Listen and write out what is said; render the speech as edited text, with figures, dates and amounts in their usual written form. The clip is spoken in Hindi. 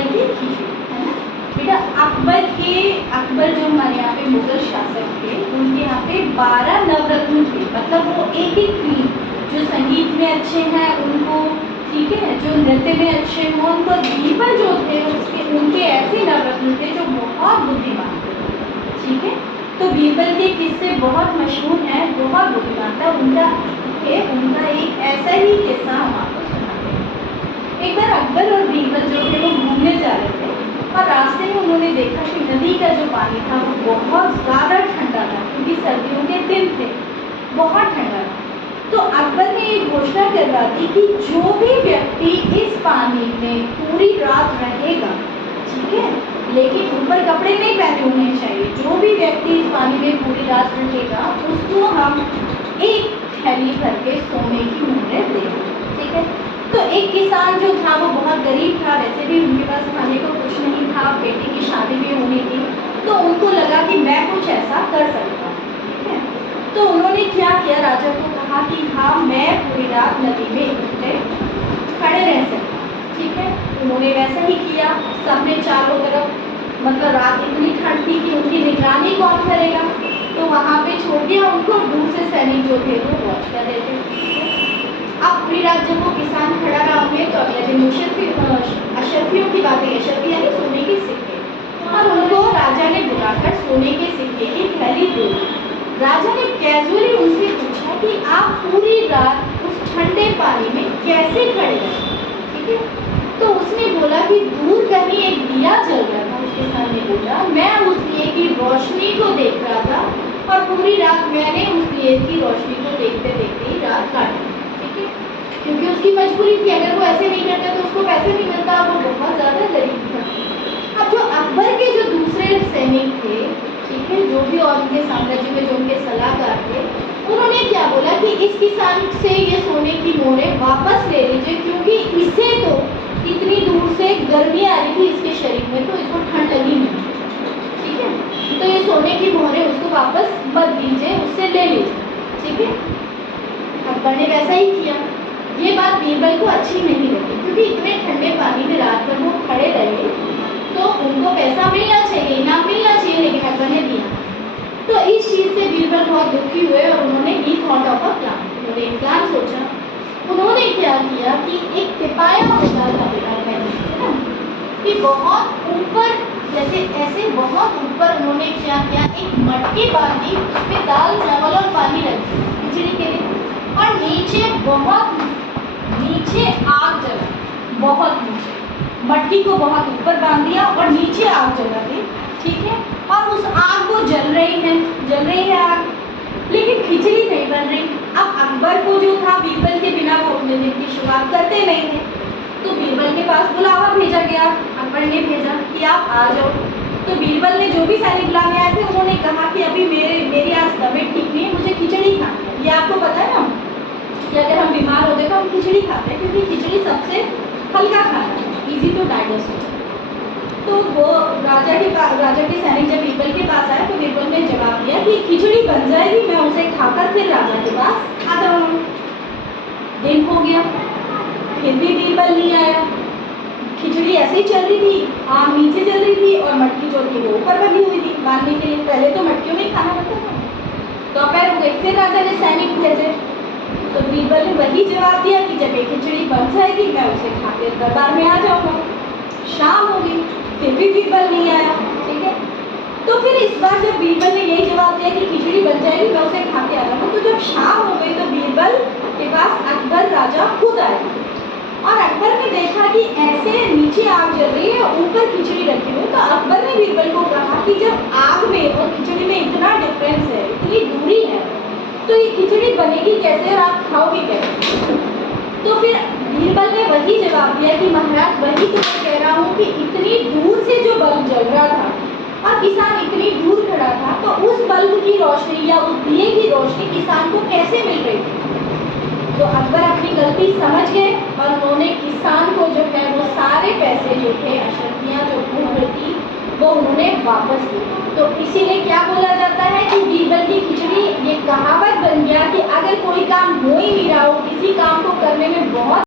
बीरबल की खिचड़ी, है ना बेटा। अकबर जो हमारे यहाँ पे मुगल शासक थे, उनके यहाँ पे 12 नवरत्न थे, मतलब वो एक एक क्वीन, जो संगीत में अच्छे हैं उनको, ठीक है, जो नृत्य में अच्छे हों उनको। बीरबल जो थे उनके ऐसे नवरत्न थे जो बहुत बुद्धिमान थे, ठीक है। तो बीरबल के किस्से बहुत मशहूर हैं, बहुत बुद्धिमान था उनका एक ऐसा ही किस्सा हम आपको सुनाते हैं। एक बार अकबर और बीरबल जो थे वो घूमने जा रहे थे, और रास्ते में उन्होंने देखा कि नदी का जो पानी था वो बहुत ज़्यादा ठंडा था, क्योंकि सर्दियों के दिन थे, बहुत ठंडा था। तो अकबर ने एक घोषणा करवा दी कि जो भी व्यक्ति इस पानी में पूरी रात रहेगा, ठीक है, लेकिन ऊपर कपड़े नहीं पहने होने चाहिए, जो भी व्यक्ति इस पानी में पूरी रात रहेगा उसको हम एक थैली भर के सोने की मोहरें देंगे, ठीक है। तो एक किसान जो था वो बहुत गरीब था, वैसे भी उनके पास खाने को कुछ नहीं था, बेटी की शादी भी होनी थी, तो उनको लगा कि मैं कुछ ऐसा कर सकता हूँ, ठीक है। तो उन्होंने क्या किया, राजा को कहा कि हाँ मैं पूरी रात नदी में इकट्ठे खड़े रह सकता हूँ, ठीक है। उन्होंने वैसा ही किया, सबने चारों तरफ, मतलब रात इतनी ठंड थी कि उनकी निगरानी कौन करेगा, तो वहाँ पे छोड़ दिया उनको, दूर से सैनिक जो थे वो वॉच कर रहे थे। अब पूरी रात जब वो किसान खड़ा रहा होंगे तो अगले दिन अशरफियों की बातें, अशरफी यानी सोने के सिक्के, और उनको राजा ने बुलाकर सोने के सिक्के की थैली दी। राजा ने कैजुअली उनसे पूछा कि आप पूरी रात उस ठंडे पानी में कैसे खड़े रहे, ठीक है। तो उसने बोला कि दूर कहीं एक दिया जल रहा था, उसके सामने बोला मैं उस दिए की रोशनी को देख रहा था, और पूरी रात मैंने उस दिए की रोशनी को देखते देखते ही रात काटी, ठीक है, क्योंकि उसकी मजबूरी थी, अगर वो ऐसे नहीं करता तो उसको पैसे नहीं मिलता, वो बहुत ज़्यादा गरीब था। अब जो अकबर के जो दूसरे सैनिक थे, ठीक है, जो भी और उनके साम्राज्य में जो उनके सलाहकार थे, उन्होंने क्या बोला कि इस किसान से ये सोने की मोहरें वापस ले लीजिए, क्योंकि इसे तो इतनी दूर से गर्मी आ रही थी इसके शरीर में, तो इसको ठंड लगी नहीं, ठीक है, तो ये सोने की मोहरें उसको वापस मत दीजिए, उससे ले लीजिए, ठीक है। अकबर ने वैसा ही किया। ये बात बीरबल को अच्छी नहीं लगी, क्योंकि इतने ठंडे पानी में रात भर वो खड़े रहे, तो उनको पैसा मिलना चाहिए, इनाम मिलना चाहिए, लेकिन अकबर ने दिया। तो इस चीज़ से बीरबल बहुत दुखी हुए और उन्होंने ही थॉट ऑफ अ प्लान, उन्होंने एक प्लान सोचा। उन्होंने क्या किया कि एक तिपाया होता था बेटा, है ना, कि बहुत ऊपर, जैसे ऐसे बहुत ऊपर उन्होंने क्या किया, एक मटकी बांधी, उसमें दाल चावल और पानी रख दिया खिचड़ी के लिए, और नीचे आग जला, बहुत नीचे, मटकी को बहुत ऊपर बांध दिया और नीचे आग जला दी, ठीक है। और उस आग को जल रही है आग, लेकिन खिचड़ी नहीं बन रही। अब अकबर को जो था, बीरबल के बिना वो अपने दिन की शुरुआत करते नहीं थे, तो बीरबल के पास बुलावा भेजा गया, अकबर ने भेजा कि आप आ जाओ। तो बीरबल ने जो भी सैनिक बुलाने आए थे उन्होंने कहा कि अभी मेरी आज तबीयत ठीक नहीं है, मुझे खिचड़ी खानी है। ये आपको पता है ना कि अगर हम बीमार होते तो हम खिचड़ी खाते हैं, क्योंकि खिचड़ी सबसे हल्का खाना है, ईजी टू डाइजेस्ट होता है। तो वो राजा के सैनिक जब बीरबल के पास आए तो बीरबल ने जवाब दिया कि खिचड़ी बन जाएगी, मैं उसे खाकर फिर राजा के पास आ जाऊंगा। दिन हो गया, फिर भी बीरबल नहीं आया। खिचड़ी ऐसे ही चल रही थी, आग नीचे चल रही थी और मटकी जो थी वो ऊपर बनी हुई थी बांधने के लिए। पहले तो मटकियों में खाना बनता था। दोपहर हो गई, फिर राजा ने सैनिक भेजे, तो बीरबल ने वही जवाब दिया कि जब ये खिचड़ी बन जाएगी मैं उसे खा के दरबार में आ जाऊंगा। शाम हो गई, फिर भी बीरबल नहीं आया, ठीक है। तो फिर इस बार जब बीरबल ने यही जवाब दिया कि खिचड़ी बन जाएगी मैं उसे खा के आ जाऊंगा, तो जब शाम हो गई तो बीरबल के पास अकबर राजा खुद आए, और अकबर ने देखा कि ऐसे नीचे आग जल रही है, ऊपर खिचड़ी रखी हुई। तो अकबर ने बीरबल को कहा कि जब आग में और खिचड़ी में इतना डिफरेंस है, इतनी दूरी है, तो ये खिचड़ी बनेगी कैसे और आप खाओगे कैसे। तो फिर बीरबल ने वही जवाब दिया कि महाराज वही तो मैं कह रहा हूँ कि इतनी दूर से जो बल्ब जल रहा था और किसान इतनी दूर खड़ा था, तो उस बल्ब की रोशनी या उस दिए की रोशनी किसान को कैसे मिल रही थी। तो अकबर अपनी गलती समझ गए और उन्होंने किसान को जो है वो सारे पैसे जो थे, अशरफियाँ जो भूल थी वो उन्होंने वापस दी। तो इसीलिए क्या बोला जाता है कि बीरबल की खिचड़ी, ये कहावत बन गया कि अगर कोई काम हो ही नहीं रहा हो, किसी काम को करने में बहुत